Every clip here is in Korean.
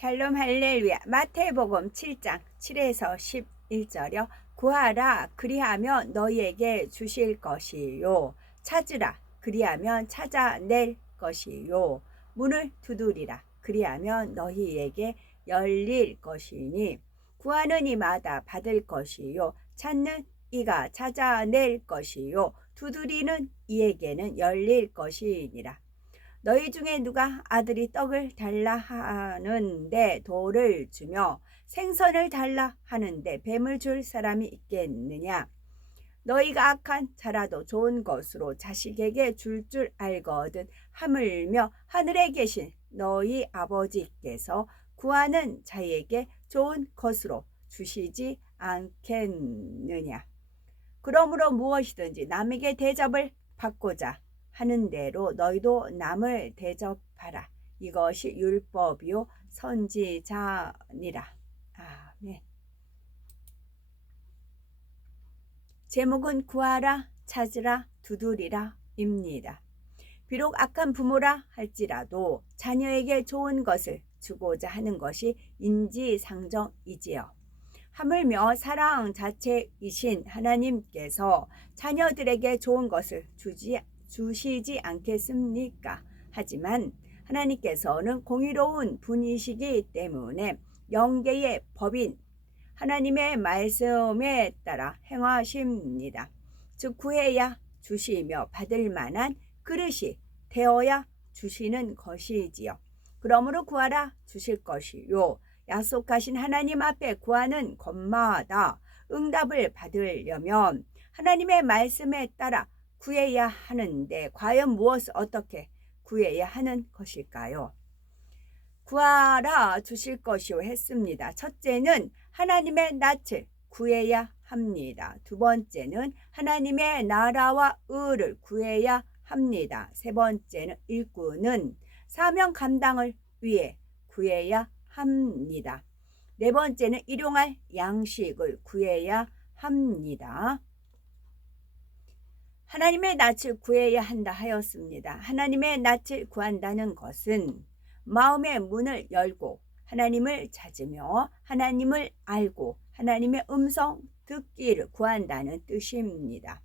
샬롬 할렐루야. 마태복음 7장 7에서 11절이요. 구하라 그리하면 너희에게 주실 것이요. 찾으라 그리하면 찾아낼 것이요. 문을 두드리라 그리하면 너희에게 열릴 것이니 구하는 이마다 받을 것이요. 찾는 이가 찾아낼 것이요. 두드리는 이에게는 열릴 것이니라. 너희 중에 누가 아들이 떡을 달라 하는데 돌을 주며 생선을 달라 하는데 뱀을 줄 사람이 있겠느냐? 너희가 악한 자라도 좋은 것으로 자식에게 줄 알거든. 하물며 하늘에 계신 너희 아버지께서 구하는 자에게 좋은 것으로 주시지 않겠느냐? 그러므로 무엇이든지 남에게 대접을 받고자 하는 대로 너희도 남을 대접하라. 이것이 율법이요 선지자니라. 아멘. 제목은 구하라, 찾으라, 두드리라 입니다. 비록 악한 부모라 할지라도 자녀에게 좋은 것을 주고자 하는 것이 인지상정이지요. 하물며 사랑 자체이신 하나님께서 자녀들에게 좋은 것을 주시지 않겠습니까? 하지만 하나님께서는 공의로운 분이시기 때문에 영계의 법인 하나님의 말씀에 따라 행하십니다. 즉 구해야 주시며 받을 만한 그릇이 되어야 주시는 것이지요. 그러므로 구하라 주실 것이요. 약속하신 하나님 앞에 구하는 것마다 응답을 받으려면 하나님의 말씀에 따라 구해야 하는데 과연 무엇을 어떻게 구해야 하는 것일까요? 구하라 주실 것이요 했습니다. 첫째는 하나님의 낯을 구해야 합니다. 두 번째는 하나님의 나라와 의를 구해야 합니다. 세 번째는 일꾼은 사명 감당을 위해 구해야 합니다. 네 번째는 일용할 양식을 구해야 합니다. 하나님의 낯을 구해야 한다 하였습니다. 하나님의 낯을 구한다는 것은 마음의 문을 열고 하나님을 찾으며 하나님을 알고 하나님의 음성 듣기를 구한다는 뜻입니다.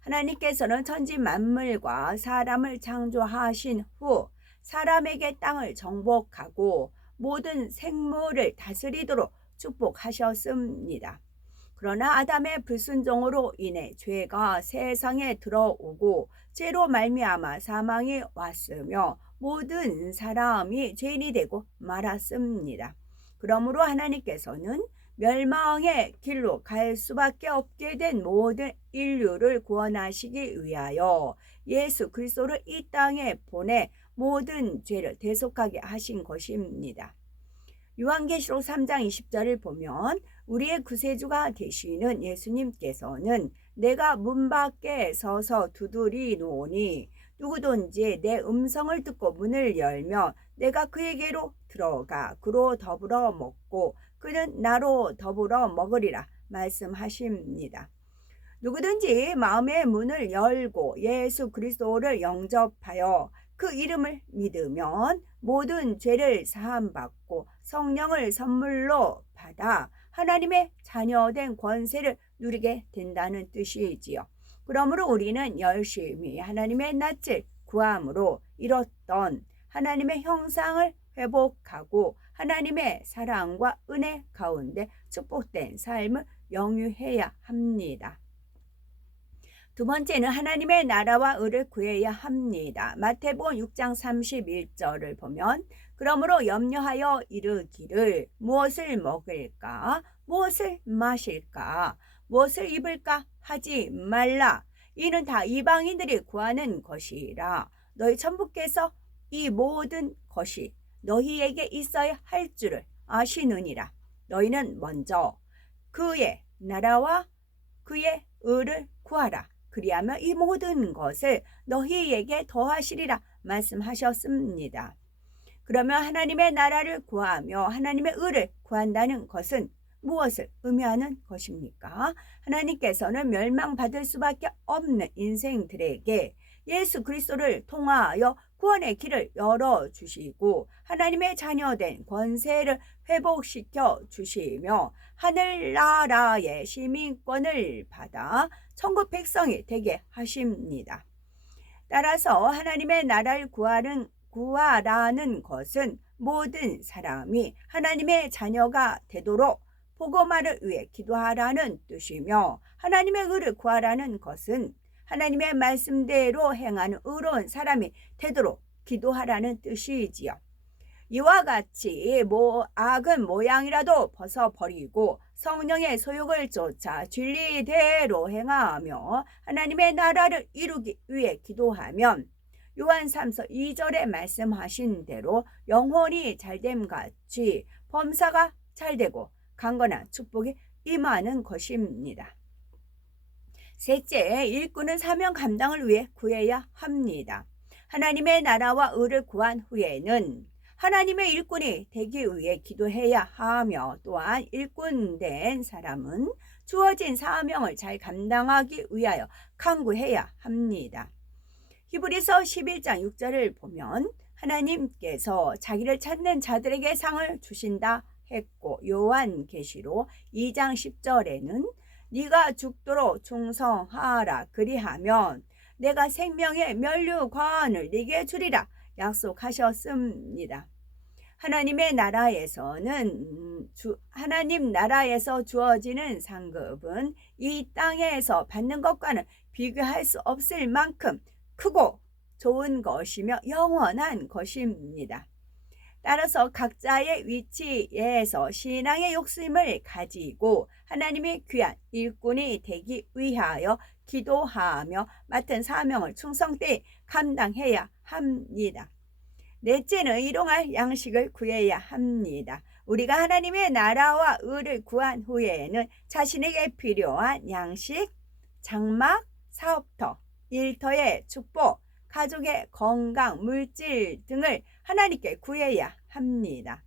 하나님께서는 천지 만물과 사람을 창조하신 후 사람에게 땅을 정복하고 모든 생물을 다스리도록 축복하셨습니다. 그러나 아담의 불순종으로 인해 죄가 세상에 들어오고 죄로 말미암아 사망이 왔으며 모든 사람이 죄인이 되고 말았습니다. 그러므로 하나님께서는 멸망의 길로 갈 수밖에 없게 된 모든 인류를 구원하시기 위하여 예수 그리스도를 이 땅에 보내 모든 죄를 대속하게 하신 것입니다. 요한계시록 3장 20절을 보면 우리의 구세주가 되시는 예수님께서는 내가 문 밖에 서서 두드리노니 누구든지 내 음성을 듣고 문을 열면 내가 그에게로 들어가 그로 더불어 먹고 그는 나로 더불어 먹으리라 말씀하십니다. 누구든지 마음의 문을 열고 예수 그리스도를 영접하여 그 이름을 믿으면 모든 죄를 사함받고 성령을 선물로 받아 하나님의 자녀된 권세를 누리게 된다는 뜻이지요. 그러므로 우리는 열심히 하나님의 낯을 구함으로 잃었던 하나님의 형상을 회복하고 하나님의 사랑과 은혜 가운데 축복된 삶을 영유해야 합니다. 두 번째는 하나님의 나라와 의를 구해야 합니다. 마태복음 6장 31절을 보면 그러므로 염려하여 이르기를 무엇을 먹을까 무엇을 마실까 무엇을 입을까 하지 말라. 이는 다 이방인들이 구하는 것이라. 너희 천부께서 이 모든 것이 너희에게 있어야 할 줄을 아시느니라. 너희는 먼저 그의 나라와 그의 의를 구하라. 그리하면 이 모든 것을 너희에게 더하시리라 말씀하셨습니다. 그러면 하나님의 나라를 구하며 하나님의 의를 구한다는 것은 무엇을 의미하는 것입니까? 하나님께서는 멸망받을 수밖에 없는 인생들에게 예수 그리스도를 통하여 구원의 길을 열어주시고 하나님의 자녀된 권세를 회복시켜 주시며 하늘나라의 시민권을 받아 천국 백성이 되게 하십니다. 따라서 하나님의 나라를 구하라는 것은 모든 사람이 하나님의 자녀가 되도록 복음화를 위해 기도하라는 뜻이며, 하나님의 의를 구하라는 것은 하나님의 말씀대로 행하는 의로운 사람이 되도록 기도하라는 뜻이지요. 이와 같이 악은 모양이라도 벗어버리고 성령의 소욕을 쫓아 진리대로 행하며 하나님의 나라를 이루기 위해 기도하면 요한 3서 2절에 말씀하신 대로 영혼이 잘됨같이 범사가 잘되고 강건한 축복이 임하는 것입니다. 셋째, 일꾼은 사명 감당을 위해 구해야 합니다. 하나님의 나라와 의를 구한 후에는 하나님의 일꾼이 되기 위해 기도해야 하며, 또한 일꾼된 사람은 주어진 사명을 잘 감당하기 위하여 간구해야 합니다. 히브리서 11장 6절을 보면 하나님께서 자기를 찾는 자들에게 상을 주신다 했고, 요한계시록 2장 10절에는 네가 죽도록 충성하라, 그리하면 내가 생명의 면류관을 네게 주리라 약속하셨습니다. 하나님 나라에서 주어지는 상급은 이 땅에서 받는 것과는 비교할 수 없을 만큼 크고 좋은 것이며 영원한 것입니다. 따라서 각자의 위치에서 신앙의 욕심을 가지고 하나님의 귀한 일꾼이 되기 위하여 기도하며 맡은 사명을 충성되이 감당해야 합니다. 넷째는 일용할 양식을 구해야 합니다. 우리가 하나님의 나라와 의를 구한 후에는 자신에게 필요한 양식, 장막, 사업터, 일터의 축복, 가족의 건강, 물질 등을 하나님께 구해야 합니다.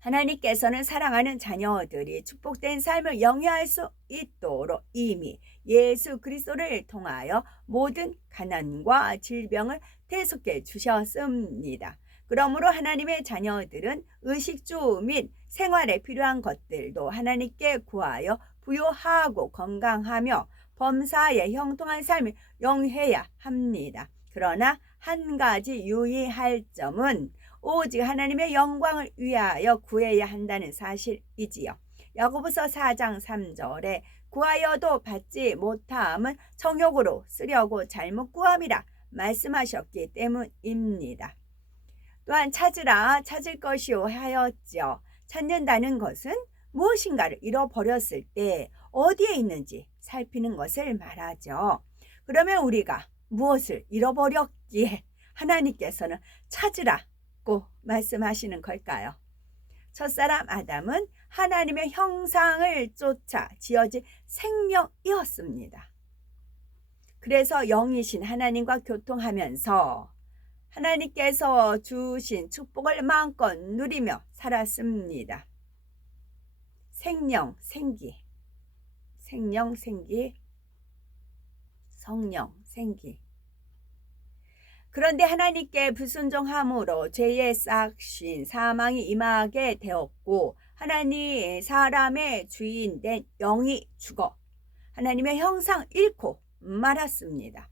하나님께서는 사랑하는 자녀들이 축복된 삶을 영위할 수 있도록 이미 예수 그리스도를 통하여 모든 가난과 질병을 대속해 주셨습니다. 그러므로 하나님의 자녀들은 의식주 및 생활에 필요한 것들도 하나님께 구하여 부유하고 건강하며 범사에 형통한 삶을 영위해야 합니다. 그러나 한 가지 유의할 점은 오직 하나님의 영광을 위하여 구해야 한다는 사실이지요. 야고보서 4장 3절에 구하여도 받지 못함은 정욕으로 쓰려고 잘못 구함이라 말씀하셨기 때문입니다. 또한 찾으라 찾을 것이요 하였죠. 찾는다는 것은 무엇인가를 잃어버렸을 때 어디에 있는지 살피는 것을 말하죠. 그러면 우리가 무엇을 잃어버렸기에 하나님께서는 찾으라고 말씀하시는 걸까요? 첫사람 아담은 하나님의 형상을 쫓아 지어진 생명이었습니다. 그래서 영이신 하나님과 교통하면서 하나님께서 주신 축복을 마음껏 누리며 살았습니다. 생명, 생기, 성령, 생기. 그런데 하나님께 불순종함으로 죄의 싹신 사망이 임하게 되었고, 사람의 주인된 영이 죽어 하나님의 형상 잃고 말았습니다.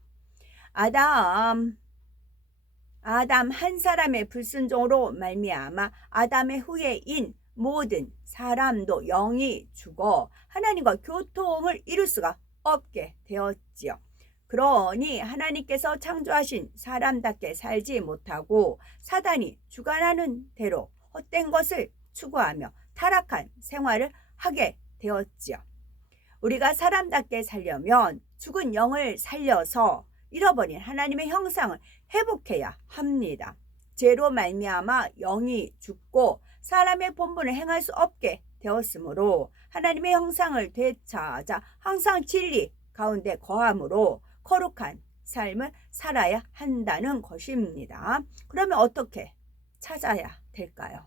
아담 한 사람의 불순종으로 말미암아 아담의 후예인 모든 사람도 영이 죽어 하나님과 교통을 이룰 수가 없게 되었지요. 그러니 하나님께서 창조하신 사람답게 살지 못하고 사단이 주관하는 대로 헛된 것을 추구하며 타락한 생활을 하게 되었지요. 우리가 사람답게 살려면 죽은 영을 살려서 잃어버린 하나님의 형상을 회복해야 합니다. 죄로 말미암아 영이 죽고 사람의 본분을 행할 수 없게 되었으므로 하나님의 형상을 되찾아 항상 진리 가운데 거함으로 거룩한 삶을 살아야 한다는 것입니다. 그러면 어떻게 찾아야 될까요?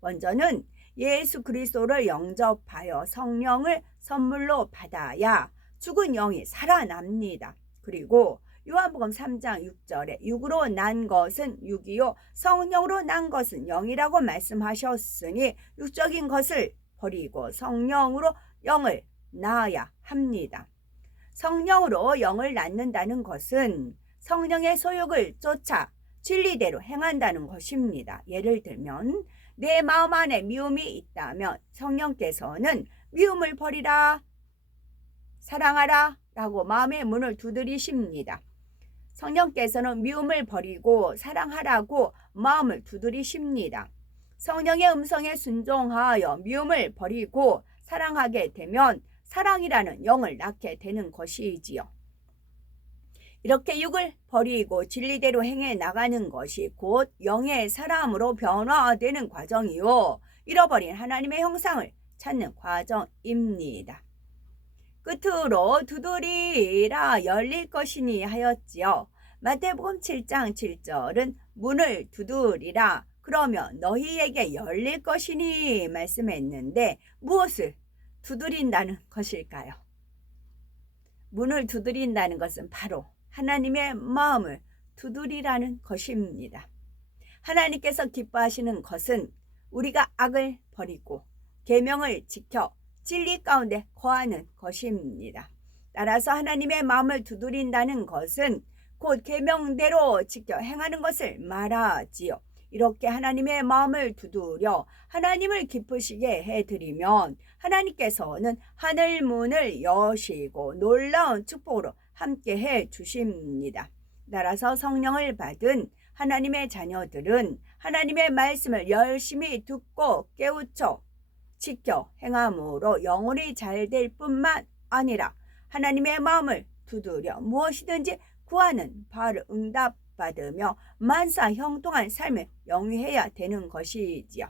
먼저는 예수 그리스도를 영접하여 성령을 선물로 받아야 죽은 영이 살아납니다. 그리고 요한복음 3장 6절에 육으로 난 것은 육이요 성령으로 난 것은 영이라고 말씀하셨으니 육적인 것을 버리고 성령으로 영을 낳아야 합니다. 성령으로 영을 낳는다는 것은 성령의 소욕을 쫓아 진리대로 행한다는 것입니다. 예를 들면 내 마음 안에 미움이 있다면 성령께서는 미움을 버리라, 사랑하라 라고 마음의 문을 두드리십니다. 성령께서는 미움을 버리고 사랑하라고 마음을 두드리십니다. 성령의 음성에 순종하여 미움을 버리고 사랑하게 되면 사랑이라는 영을 낳게 되는 것이지요. 이렇게 육을 버리고 진리대로 행해 나가는 것이 곧 영의 사람으로 변화되는 과정이요 잃어버린 하나님의 형상을 찾는 과정입니다. 끝으로 두드리라 열릴 것이니 하였지요. 마태복음 7장 7절은 문을 두드리라 그러면 너희에게 열릴 것이니 말씀했는데 무엇을 두드린다는 것일까요? 문을 두드린다는 것은 바로 하나님의 마음을 두드리라는 것입니다. 하나님께서 기뻐하시는 것은 우리가 악을 버리고 계명을 지켜 진리 가운데 거하는 것입니다. 따라서 하나님의 마음을 두드린다는 것은 곧 계명대로 지켜 행하는 것을 말하지요. 이렇게 하나님의 마음을 두드려 하나님을 기쁘시게 해드리면 하나님께서는 하늘 문을 여시고 놀라운 축복으로 함께 해 주십니다. 따라서 성령을 받은 하나님의 자녀들은 하나님의 말씀을 열심히 듣고 깨우쳐 지켜 행함으로 영혼이 잘 될 뿐만 아니라 하나님의 마음을 두드려 무엇이든지 구하는 바를 응답받으며 만사 형통한 삶을 영위해야 되는 것이지요.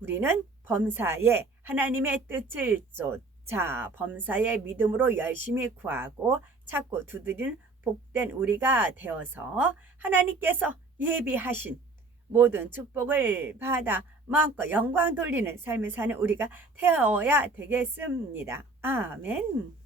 우리는 범사에 하나님의 뜻을 쫓아 범사의 믿음으로 열심히 구하고 찾고 두드리는 복된 우리가 되어서 하나님께서 예비하신 모든 축복을 받아 마음껏 영광 돌리는 삶을 사는 우리가 되어야 되겠습니다. 아멘.